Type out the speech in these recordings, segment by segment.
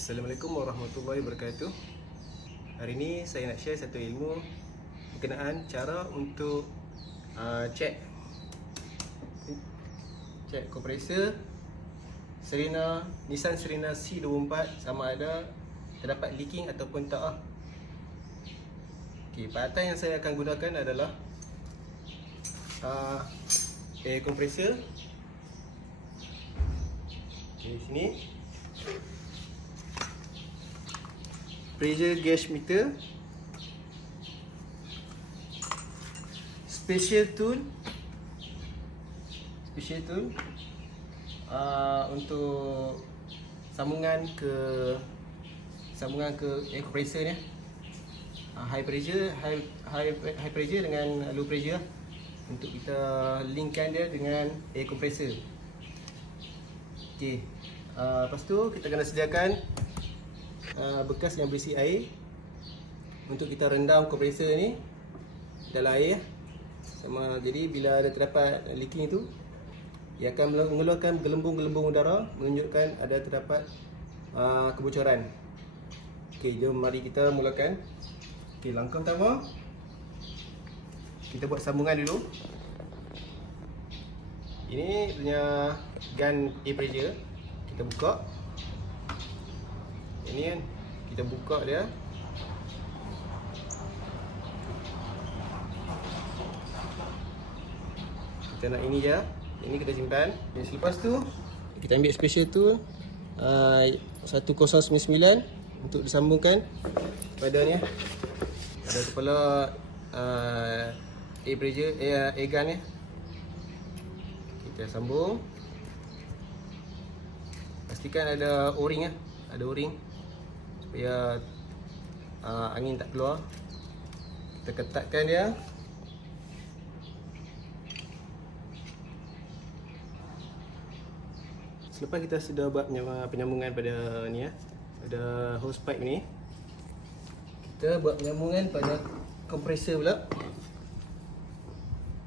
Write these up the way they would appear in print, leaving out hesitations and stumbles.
Assalamualaikum warahmatullahi wabarakatuh. Hari ini saya nak share satu ilmu berkenaan cara untuk cek kompresor Nissan Serena C24 sama ada terdapat leaking ataupun tak. Okey, peralatan yang saya akan gunakan adalah air compressor. Di sini pressure gauge meter, special tool untuk sambungan ke air compressor ni, high pressure dengan low pressure, untuk kita linkkan dia dengan air compressor. Okey, lepas tu kita kena sediakan bekas yang berisi air untuk kita rendam kompresor ni dalam air sama. Jadi bila ada terdapat leaking tu, ia akan mengeluarkan gelembung-gelembung udara menunjukkan ada terdapat kebocoran. Okey, jom mari kita mulakan. Okey, langkah pertama kita buat sambungan dulu. Ini punya gun air pressure, kita buka. Ini kan, kita buka dia. Kita nak ini je. Ini kita simpan. Selepas tu kita ambil special tool 1099 untuk disambungkan pada ni, pada kepala air pressure, air gun ni. Kita sambung. Pastikan ada O-ring, ada O-ring supaya angin tak keluar. Kita ketatkan dia. Selepas kita sudah buat penyambungan pada ni, pada hose pipe ni, kita buat penyambungan pada kompresor pula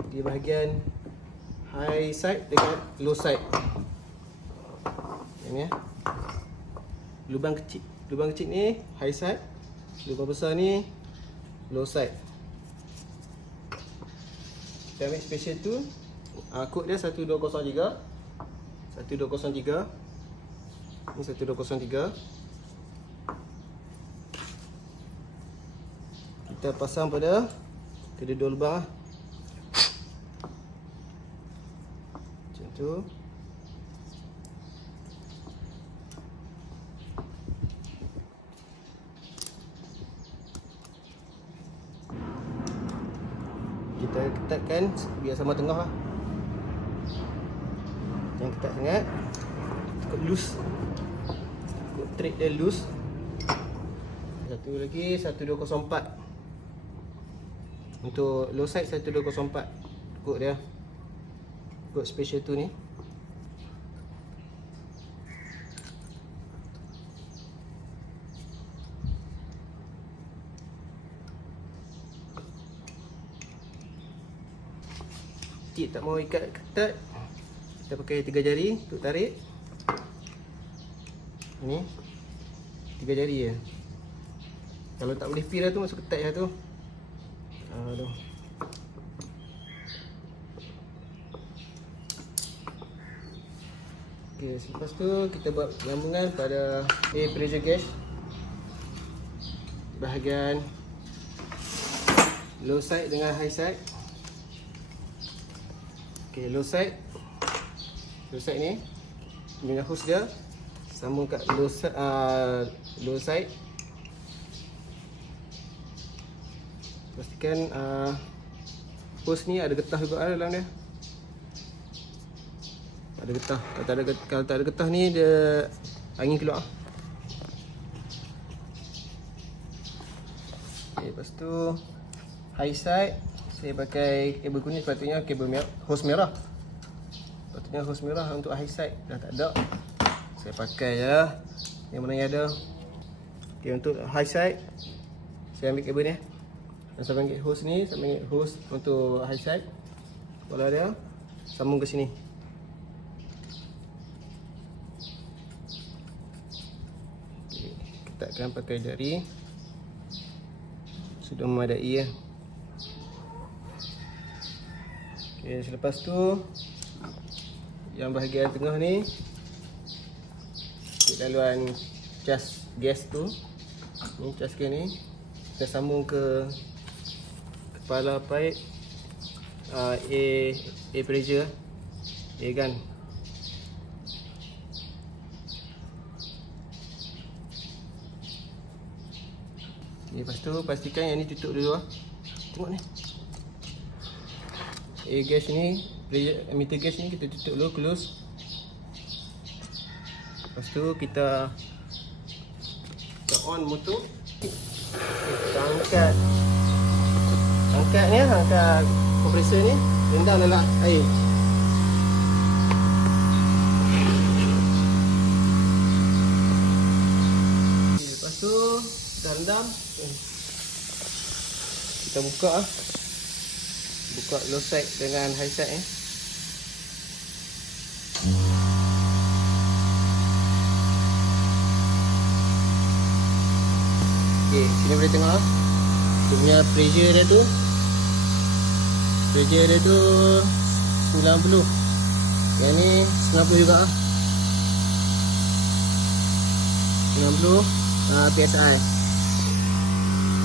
di bahagian high side dengan low side. Ini lubang kecil ni high side, lubang besar ni low side. Kita ambil special tool, kod dia 1203. Ini 1203. Kita pasang pada kedua lubang macam tu. Kita ketatkan biar sama tengah lah. Jangan ketat sangat. Cukup loose. Cukup thread dia loose. Satu lagi 1204. Untuk low side 1204 kod dia. Kod special tu ni. Tak mau ikat ketat, kita pakai 3 jari untuk tarik. Ini 3 jari je. Kalau tak boleh peel dah tu, masuk ketat je tu. Aduh. Okey, selepas tu kita buat penyambungan pada air pressure gauge bahagian low side dengan high side. Okey, low side ni dengan hose dia sambung kat low side. Pastikan hose ni ada getah juga dalam dia. Ada getah. Kalau tak ada getah ni, dia angin keluar. Okay, lepas tu high side saya pakai kabel kuning, sepatutnya kabel hose merah. Sepatutnya hose merah untuk high side dah tak ada. Saya pakai je yang mana yang ada. Okay, untuk high side saya ambil kabel ni. Dan saya ambil hose ni, saya ambil hose untuk high side. Kepala dia sambung ke sini. Okay. letakkan pakai jari. Sudah memadai ya. Okay, selepas tu yang bahagian tengah ni, laluan cas gas tu, ni cas gas ni kita sambung ke kepala pipe air pressure, air gun. Okay, lepas tu pastikan yang ni tutup dulu lah. Tengok ni, air gas ni, meter gas ni kita tutup dulu, close. Lepas tu kita on motor. Kita angkat ni, angkat kompresor ni, rendam dalam air. Okay, lepas tu kita rendam. Kita buka low side dengan high side ni. Okay, sini boleh tengok dia punya pressure dia tu. Pressure dia tu 90. Yang ni 90 juga 90 PSI.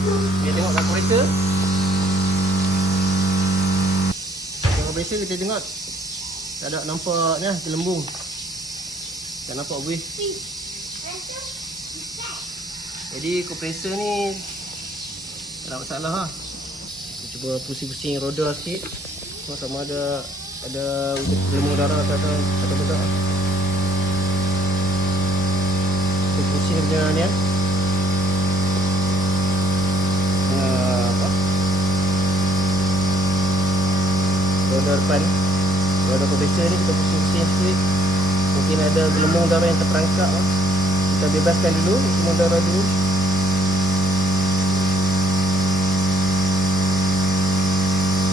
Okay, tengok kat kompresor. Tengok kompresor kita tengok tak ada nampak ni gelembung. Tak nampak buih. Jadi kompresor ni tak ada masalah lah. Kita cuba pusing-pusing roda sikit. Tengok sama ada gelembung darah atau tidak. Kita pusing dia ni roda depan, roda kompresor ni kita pusing-pusing sikit. Mungkin ada gelembung darah yang terperangkap. Kita bebaskan dulu gelembung darah dulu.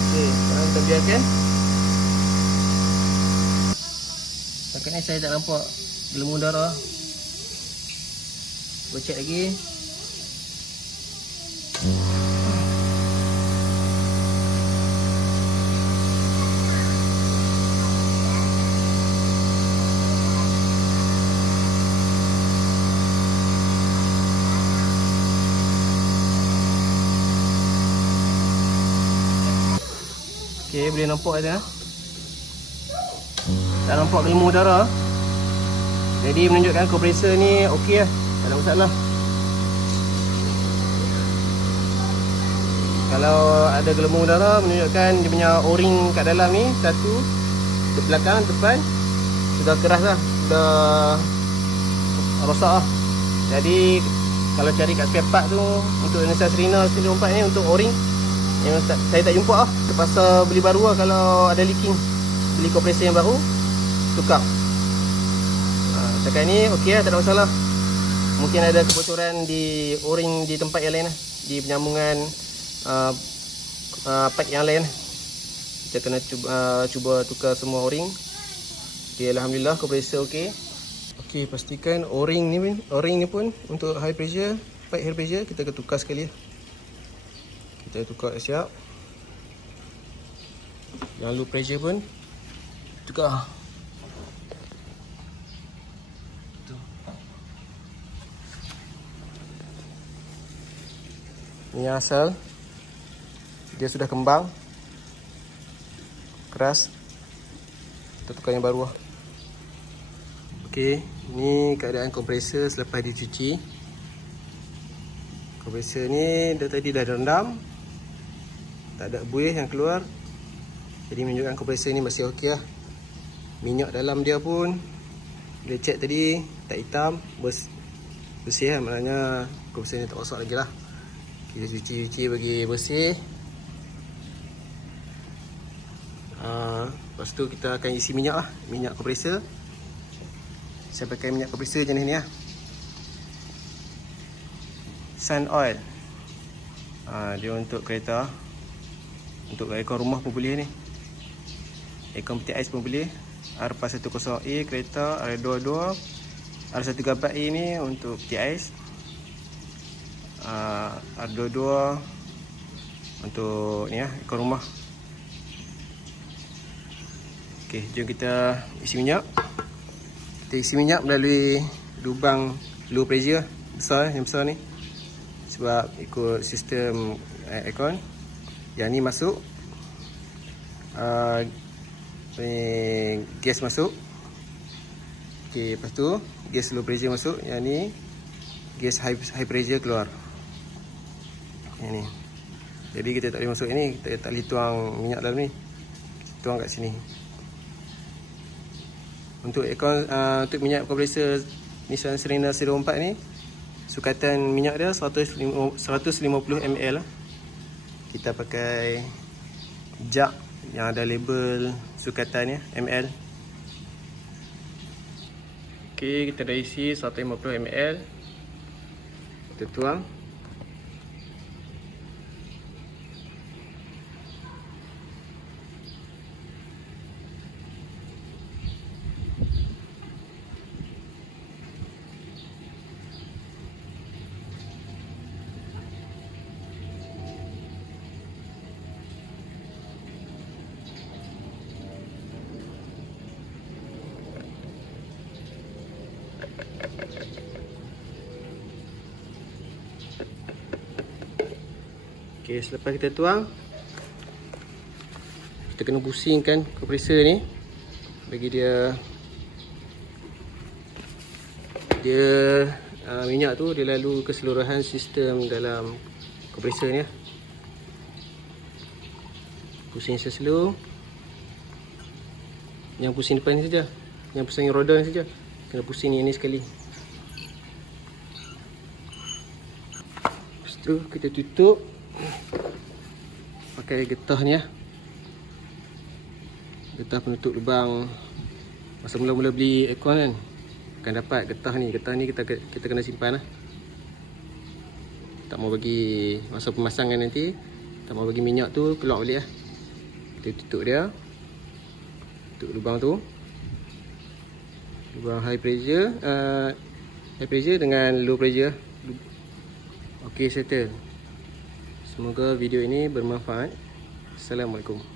Okey, sekarang kita biarkan. Setakat ni saya tak nampak gelembung darah. Cuba cek lagi. Okay, boleh nampak ada. Tak nampak gelembung darah. Jadi menunjukkan kompresor ni okey lah, tak ada masalah. Kalau ada gelembung darah menunjukkan dia punya o-ring kat dalam ni, satu di belakang, depan sudah keras lah, sudah rosak lah. Jadi kalau cari kat spare part tu untuk Nissan Serena 94 ni, untuk o-ring yang saya tak jumpa lah. Terpaksa beli baru lah kalau ada leaking. Beli kompresor yang baru, tukar. Setakat ni okey lah, tak ada masalah. Mungkin ada kebocoran di o-ring di tempat yang lain lah, di penyambungan pipe yang lain. Kita kena cuba tukar semua o-ring. Okay, alhamdulillah kompresor okey. Okey, pastikan o-ring ni pun untuk high pressure, pipe high pressure kita akan tukar sekali. Kita tukar siap. Yang low pressure pun tukar. Ini asal dia sudah kembang keras. Kita tukar yang baru lah. Okey, ini keadaan kompresor selepas dicuci. Kompresor ni tadi dah rendam, tak ada buih yang keluar. Jadi menunjukkan kompresor ni masih okey lah. Minyak dalam dia pun dia cek tadi tak hitam, bersih lah. Maknanya kompresor ni tak rosak lagi lah. Kita cuci bagi bersih. Lepas tu kita akan isi minyak lah, minyak kompresor. Saya pakai minyak kompresor jenis ni lah, Sun Oil. Dia untuk kereta, untuk aircon rumah pun boleh ni, aircon peti ais pun boleh. R410A kereta, R22, R13E ni untuk peti ais. Ada dua untuk ni aircon rumah. Okey, jom kita isi minyak. Kita isi minyak melalui lubang low pressure yang besar ni, sebab ikut sistem aircon. Yang ni masuk, gas masuk. Okey, lepas tu gas low pressure masuk. Yang ni gas high pressure keluar. Yang ni. Jadi kita tak boleh masuk ini, kita tak boleh tuang minyak dalam ni. Tuang kat sini. Untuk aircon, untuk minyak kompresor Nissan Serena 04 ni, sukatan minyak dia 150 ml. Kita pakai jug yang ada label sukatannya ml. Okey, kita dah isi 150 ml. Kita tuang. Okey, selepas kita tuang, kita kena pusingkan kompresor ni bagi dia minyak tu dia lalu keseluruhan sistem dalam kompresor ni. Pusing slow. Yang pusing depan ni saja, yang pusing roda ni saja. Kena pusing ni sekali. Lepas tu kita tutup pakai getah ni getah penutup lubang. Masa mula-mula beli aircon kan, akan dapat getah ni. Getah ni kita kena simpan Tak mau bagi masa pemasangan nanti, tak mau bagi minyak tu keluar balik Kita tutup dia. Tutup lubang tu. Lubang high pressure dengan low pressure. Okey, settle. Semoga video ini bermanfaat. Assalamualaikum.